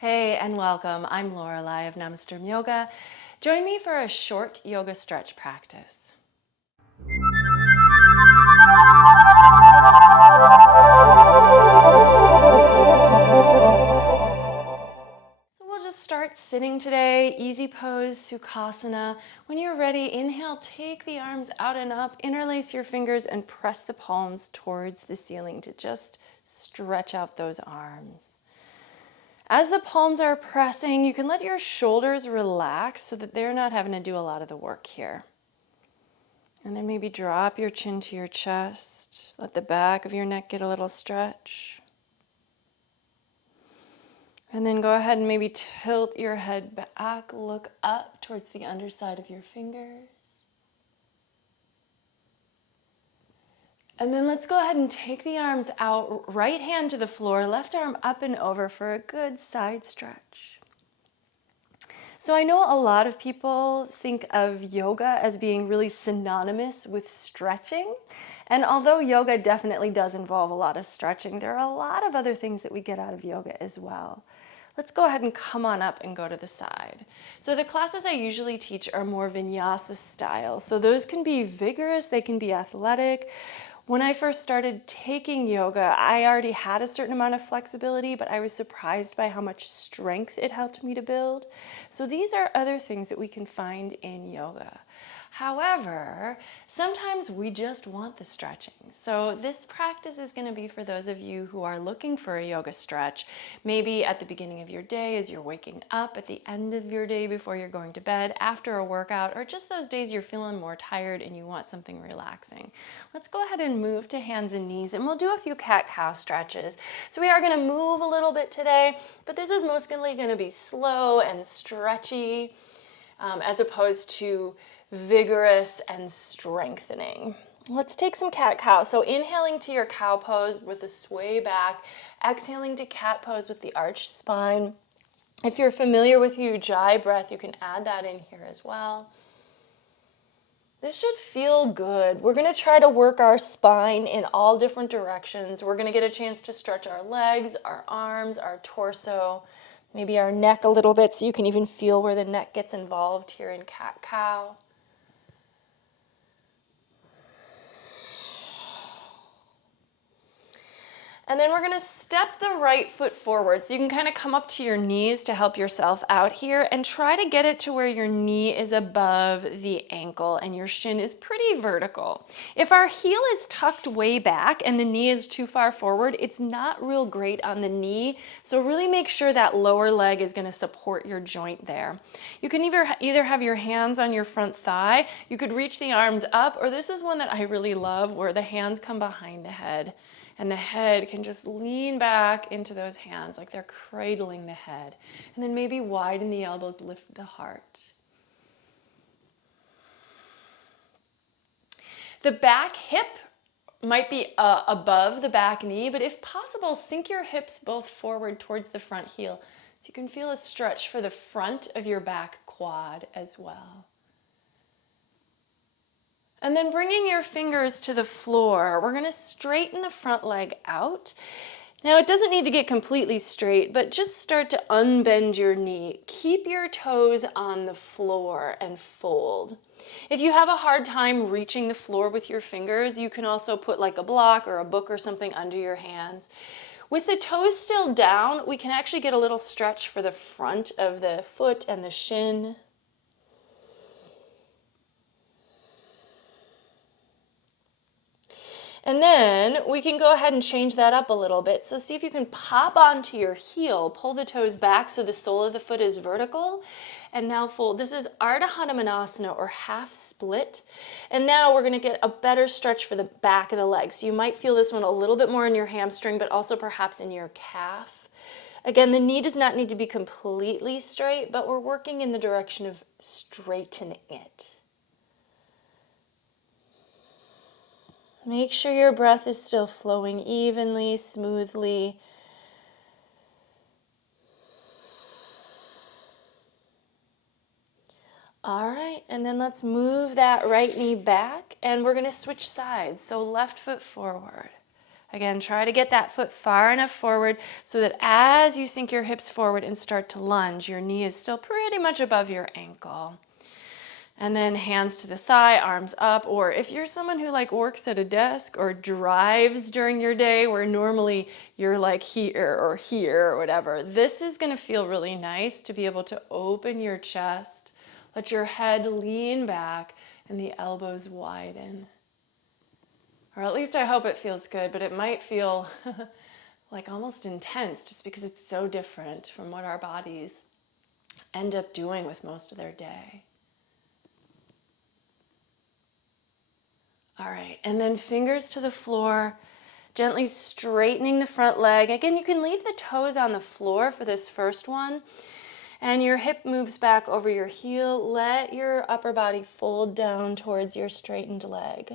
Hey and welcome. I'm Lorelei of Namasturm Yoga. Join me for a short yoga stretch practice. So we'll just start sitting today. Easy pose, Sukhasana. When you're ready, inhale, take the arms out and up, interlace your fingers and press the palms towards the ceiling to just stretch out those arms. As the palms are pressing, you can let your shoulders relax so that they're not having to do a lot of the work here. And then maybe drop your chin to your chest. Let the back of your neck get a little stretch. And then go ahead and maybe tilt your head back, look up towards the underside of your fingers. And then let's go ahead and take the arms out, right hand to the floor, left arm up and over for a good side stretch. So I know a lot of people think of yoga as being really synonymous with stretching. And although yoga definitely does involve a lot of stretching, there are a lot of other things that we get out of yoga as well. Let's go ahead and come on up and go to the side. So the classes I usually teach are more vinyasa style. So those can be vigorous, they can be athletic. When I first started taking yoga, I already had a certain amount of flexibility, but I was surprised by how much strength it helped me to build. So these are other things that we can find in yoga. However, sometimes we just want the stretching. So this practice is going to be for those of you who are looking for a yoga stretch, maybe at the beginning of your day as you're waking up, at the end of your day before you're going to bed, after a workout, or just those days you're feeling more tired and you want something relaxing. Let's go ahead and move to hands and knees, and we'll do a few cat-cow stretches. So we are going to move a little bit today, but this is mostly going to be slow and stretchy as opposed to vigorous and strengthening. Let's take some cat-cow. So inhaling to your cow pose with a sway back, exhaling to cat pose with the arched spine. If you're familiar with Ujjayi breath, you can add that in here as well. This should feel good. We're going to try to work our spine in all different directions. We're going to get a chance to stretch our legs, our arms, our torso, maybe our neck a little bit, so you can even feel where the neck gets involved here in cat-cow. And then we're going to step the right foot forward. So you can kind of come up to your knees to help yourself out here and try to get it to where your knee is above the ankle and your shin is pretty vertical. If our heel is tucked way back and the knee is too far forward, it's not real great on the knee. So really make sure that lower leg is going to support your joint there. You can either have your hands on your front thigh, you could reach the arms up, or this is one that I really love where the hands come behind the head. And the head can just lean back into those hands like they're cradling the head. And then maybe widen the elbows, lift the heart. The back hip might be above the back knee, but if possible, sink your hips both forward towards the front heel so you can feel a stretch for the front of your back quad as well. And then bringing your fingers to the floor, we're going to straighten the front leg out. Now it doesn't need to get completely straight, but just start to unbend your knee. Keep your toes on the floor and fold. If you have a hard time reaching the floor with your fingers, you can also put like a block or a book or something under your hands. With the toes still down, we can actually get a little stretch for the front of the foot and the shin. And then we can go ahead and change that up a little bit. So see if you can pop onto your heel, pull the toes back so the sole of the foot is vertical, and now fold. This is Ardha Hanumanasana, or half split. And now we're going to get a better stretch for the back of the leg. So you might feel this one a little bit more in your hamstring, but also perhaps in your calf. Again, the knee does not need to be completely straight, but we're working in the direction of straightening it. Make sure your breath is still flowing evenly, smoothly. All right, and then let's move that right knee back, and we're going to switch sides. So left foot forward. Again, try to get that foot far enough forward so that as you sink your hips forward and start to lunge, your knee is still pretty much above your ankle. And then hands to the thigh, arms up, or if you're someone who like works at a desk or drives during your day where normally you're like here or whatever, this is gonna feel really nice to be able to open your chest, let your head lean back and the elbows widen. Or at least I hope it feels good, but it might feel like almost intense just because it's so different from what our bodies end up doing with most of their day. All right, and then fingers to the floor, gently straightening the front leg. Again, you can leave the toes on the floor for this first one, and your hip moves back over your heel. Let your upper body fold down towards your straightened leg.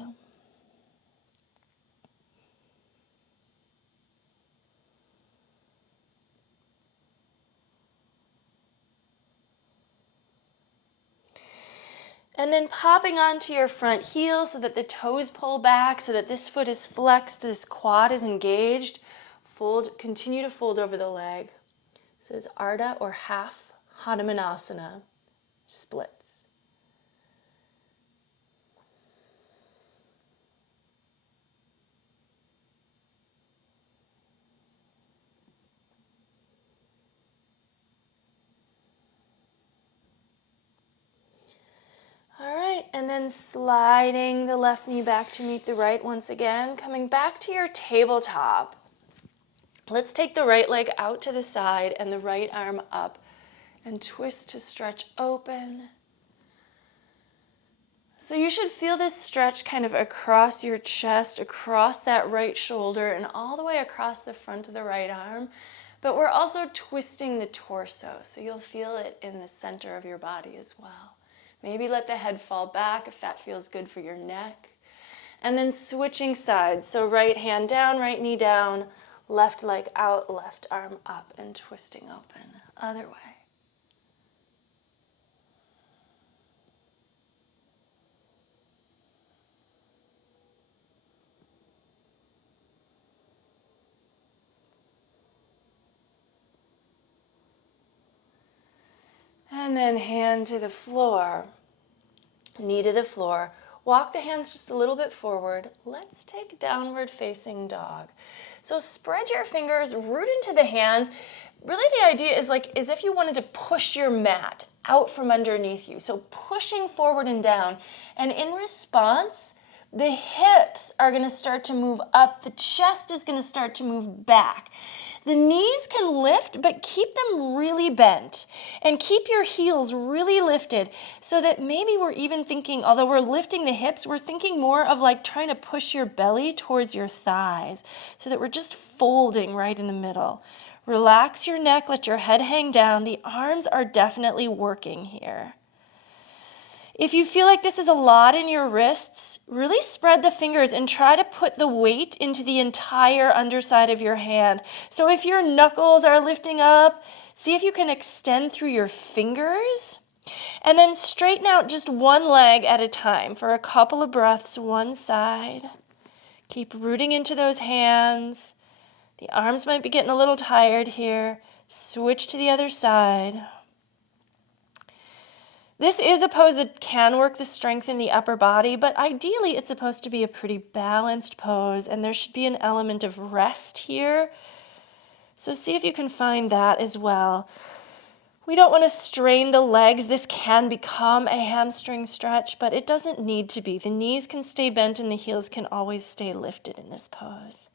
And then popping onto your front heel so that the toes pull back, so that this foot is flexed, this quad is engaged. Fold, continue to fold over the leg. This is Ardha or half Hanumanasana, splits. All right, and then sliding the left knee back to meet the right once again, coming back to your tabletop. Let's take the right leg out to the side and the right arm up and twist to stretch open. So you should feel this stretch kind of across your chest, across that right shoulder, and all the way across the front of the right arm. But we're also twisting the torso, so you'll feel it in the center of your body as well. Maybe let the head fall back if that feels good for your neck. And then switching sides. So right hand down, right knee down, left leg out, left arm up, and twisting open. Other way. And then hand to the floor, knee to the floor. Walk the hands just a little bit forward. Let's take downward facing dog. So spread your fingers, root into the hands. Really the idea is like as if you wanted to push your mat out from underneath you. So pushing forward and down. And in response, the hips are going to start to move up. The chest is going to start to move back. The knees can lift, but keep them really bent. And keep your heels really lifted so that maybe we're even thinking, although we're lifting the hips, we're thinking more of like trying to push your belly towards your thighs so that we're just folding right in the middle. Relax your neck, let your head hang down. The arms are definitely working here. If you feel like this is a lot in your wrists, really spread the fingers and try to put the weight into the entire underside of your hand. So if your knuckles are lifting up, see if you can extend through your fingers. And then straighten out just one leg at a time for a couple of breaths, one side. Keep rooting into those hands. The arms might be getting a little tired here. Switch to the other side. This is a pose that can work the strength in the upper body, but ideally it's supposed to be a pretty balanced pose, and there should be an element of rest here. So see if you can find that as well. We don't want to strain the legs. This can become a hamstring stretch, but it doesn't need to be. The knees can stay bent and the heels can always stay lifted in this pose.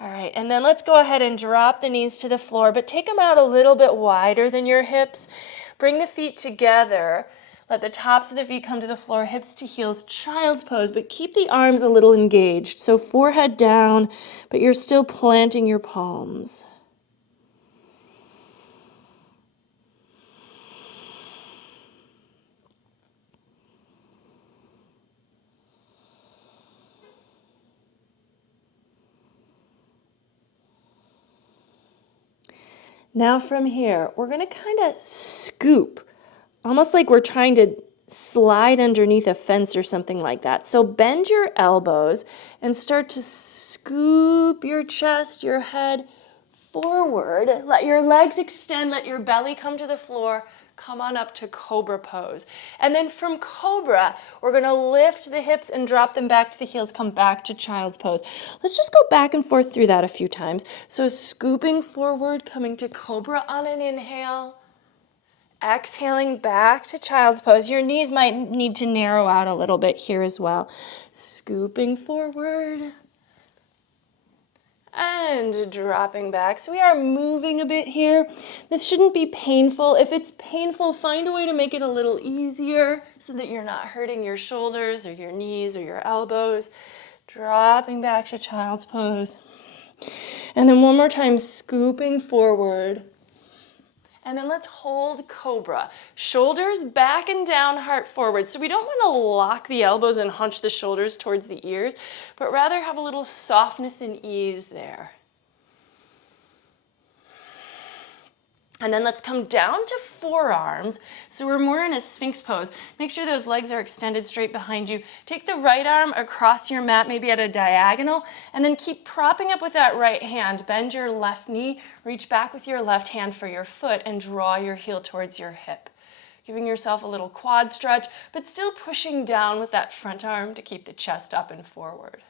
All right, and then let's go ahead and drop the knees to the floor, but take them out a little bit wider than your hips. Bring the feet together. Let the tops of the feet come to the floor, hips to heels, child's pose, but keep the arms a little engaged. So forehead down, but you're still planting your palms. Now from here, we're going to kind of scoop, almost like we're trying to slide underneath a fence or something like that. So bend your elbows and start to scoop your chest, your head forward. Let your legs extend, let your belly come to the floor. Come on up to Cobra pose. And then from Cobra, we're going to lift the hips and drop them back to the heels, come back to Child's pose. Let's just go back and forth through that a few times. So scooping forward, coming to Cobra on an inhale. Exhaling back to Child's pose. Your knees might need to narrow out a little bit here as well. Scooping forward. And dropping back. So we are moving a bit here. This shouldn't be painful. If it's painful, find a way to make it a little easier so that you're not hurting your shoulders or your knees or your elbows. Dropping back to Child's pose. And then one more time, scooping forward. And then let's hold Cobra. Shoulders back and down, heart forward. So we don't want to lock the elbows and hunch the shoulders towards the ears, but rather have a little softness and ease there. And then let's come down to forearms. So we're more in a Sphinx pose. Make sure those legs are extended straight behind you. Take the right arm across your mat, maybe at a diagonal, and then keep propping up with that right hand. Bend your left knee, reach back with your left hand for your foot, and draw your heel towards your hip. Giving yourself a little quad stretch, but still pushing down with that front arm to keep the chest up and forward.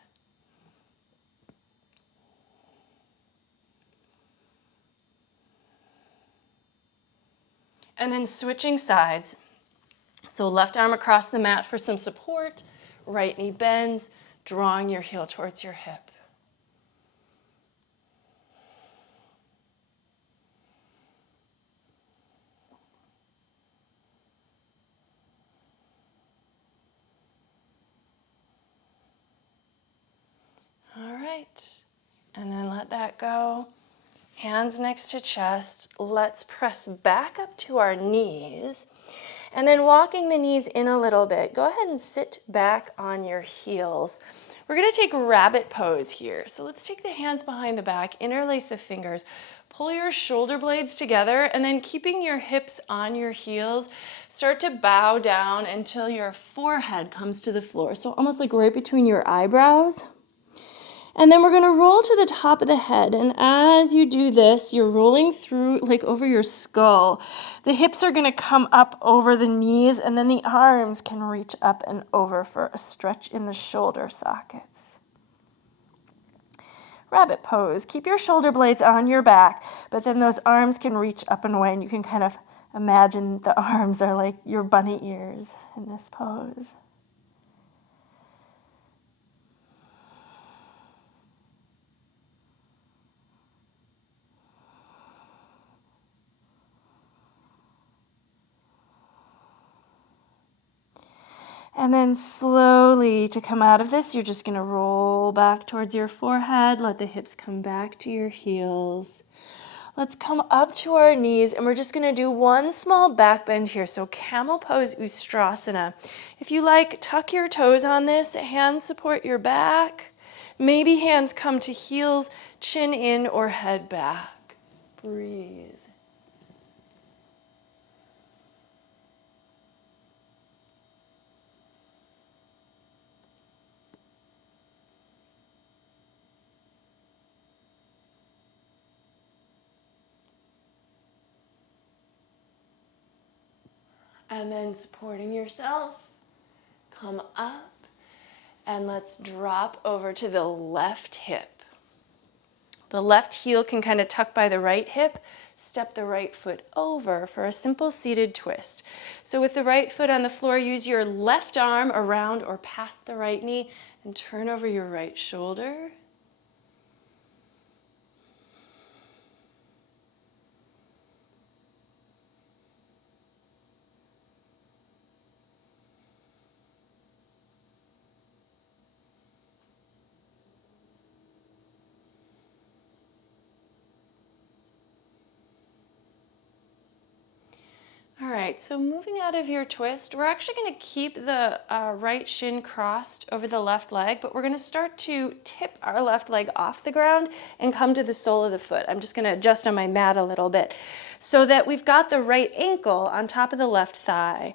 And then switching sides. So left arm across the mat for some support, right knee bends, drawing your heel towards your hip. All right, and then let that go. Hands next to chest. Let's press back up to our knees. And then walking the knees in a little bit, go ahead and sit back on your heels. We're going to take rabbit pose here. So let's take the hands behind the back, interlace the fingers, pull your shoulder blades together, and then keeping your hips on your heels, start to bow down until your forehead comes to the floor. So almost like right between your eyebrows. And then we're going to roll to the top of the head. And as you do this, you're rolling through, like over your skull. The hips are going to come up over the knees, and then the arms can reach up and over for a stretch in the shoulder sockets. Rabbit pose. Keep your shoulder blades on your back, but then those arms can reach up and away, and you can kind of imagine the arms are like your bunny ears in this pose. And then slowly to come out of this, you're just going to roll back towards your forehead. Let the hips come back to your heels. Let's come up to our knees, and we're just going to do one small back bend here. So camel pose, Ustrasana. If you like, tuck your toes on this. Hands support your back. Maybe hands come to heels, chin in or head back. Breathe. And then supporting yourself, come up, and let's drop over to the left hip. The left heel can kind of tuck by the right hip. Step the right foot over for a simple seated twist. So with the right foot on the floor, use your left arm around or past the right knee and turn over your right shoulder. All right, so moving out of your twist, we're actually going to keep the right shin crossed over the left leg, but we're going to start to tip our left leg off the ground and come to the sole of the foot. I'm just going to adjust on my mat a little bit so that we've got the right ankle on top of the left thigh.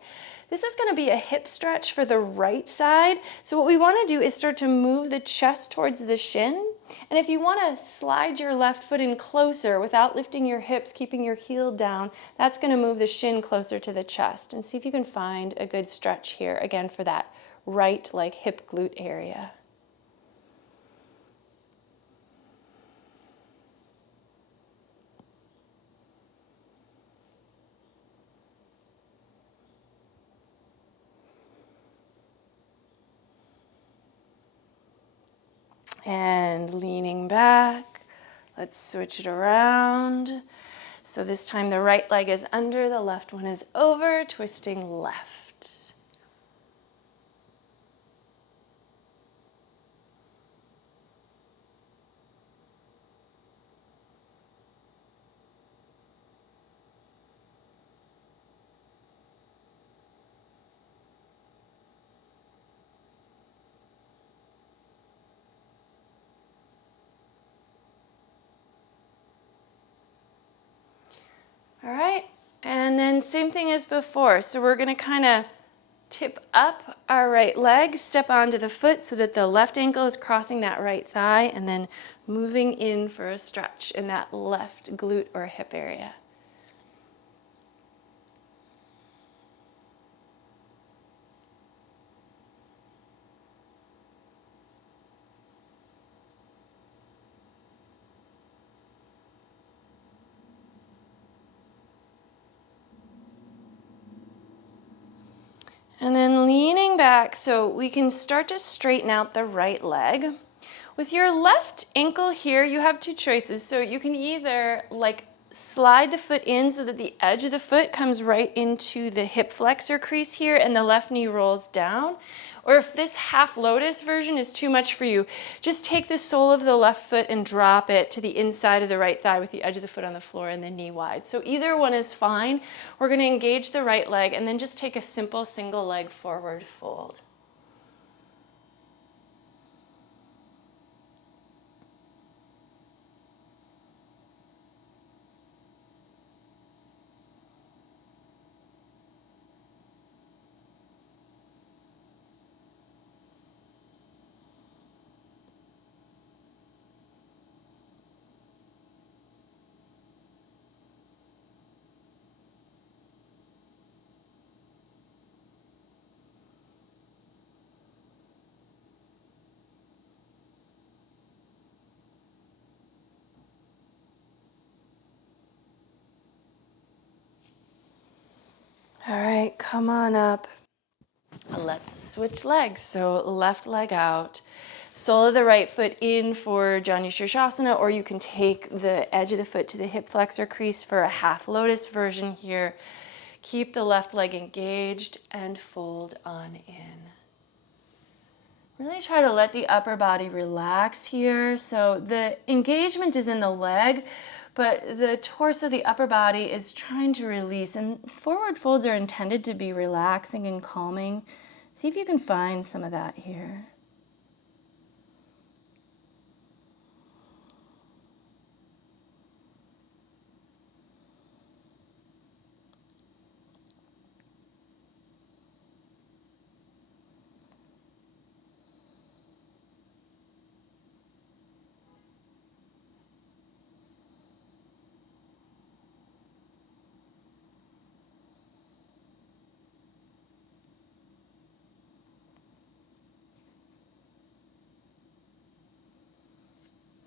This is going to be a hip stretch for the right side. So what we want to do is start to move the chest towards the shin. And if you want to slide your left foot in closer without lifting your hips, keeping your heel down, that's going to move the shin closer to the chest. And see if you can find a good stretch here, again, for that right, like hip glute area. And leaning back, let's switch it around. So this time the right leg is under, the left one is over, twisting left. All right, and then same thing as before. So we're going to kind of tip up our right leg, step onto the foot so that the left ankle is crossing that right thigh, and then moving in for a stretch in that left glute or hip area. And then leaning back so we can start to straighten out the right leg. With your left ankle here, you have two choices. So you can either like slide the foot in so that the edge of the foot comes right into the hip flexor crease here and the left knee rolls down. Or if this half lotus version is too much for you, just take the sole of the left foot and drop it to the inside of the right thigh with the edge of the foot on the floor and the knee wide. So either one is fine. We're going to engage the right leg and then just take a simple single leg forward fold. All right, come on up. Let's switch legs. So left leg out, sole of the right foot in for Janu Shirshasana, or you can take the edge of the foot to the hip flexor crease for a half lotus version here. Keep the left leg engaged and fold on in. Really try to let the upper body relax here. So the engagement is in the leg, but the torso, the upper body is trying to release, and forward folds are intended to be relaxing and calming. See if you can find some of that here.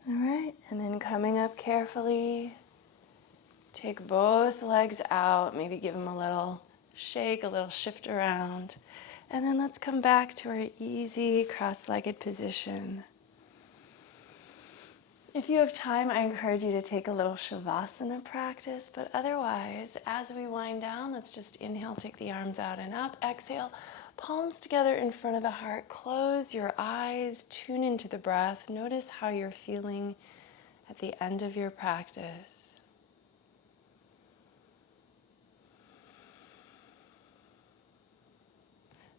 All right, and then coming up carefully, take both legs out, maybe give them a little shake, a little shift around, and then let's come back to our easy cross-legged position. If you have time, I encourage you to take a little Shavasana practice, but otherwise, as we wind down, let's just inhale, take the arms out and up, exhale, palms together in front of the heart, close your eyes, tune into the breath, notice how you're feeling at the end of your practice.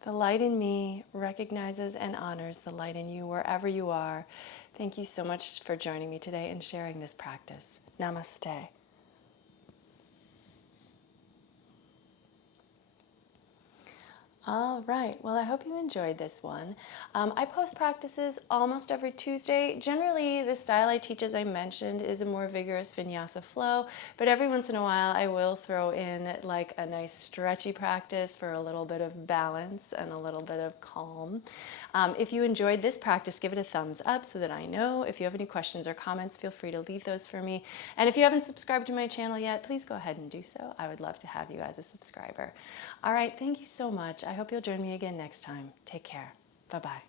The light in me recognizes and honors the light in you wherever you are. Thank you so much for joining me today and sharing this practice. Namaste. All right, well, I hope you enjoyed this one. I post practices almost every Tuesday. Generally, the style I teach, as I mentioned, is a more vigorous vinyasa flow, but every once in a while I will throw in like a nice stretchy practice for a little bit of balance and a little bit of calm. If you enjoyed this practice, give it a thumbs up so that I know. If you have any questions or comments, feel free to leave those for me. And if you haven't subscribed to my channel yet, please go ahead and do so. I would love to have you as a subscriber. All right, thank you so much. I hope you'll join me again next time. Take care. Bye-bye.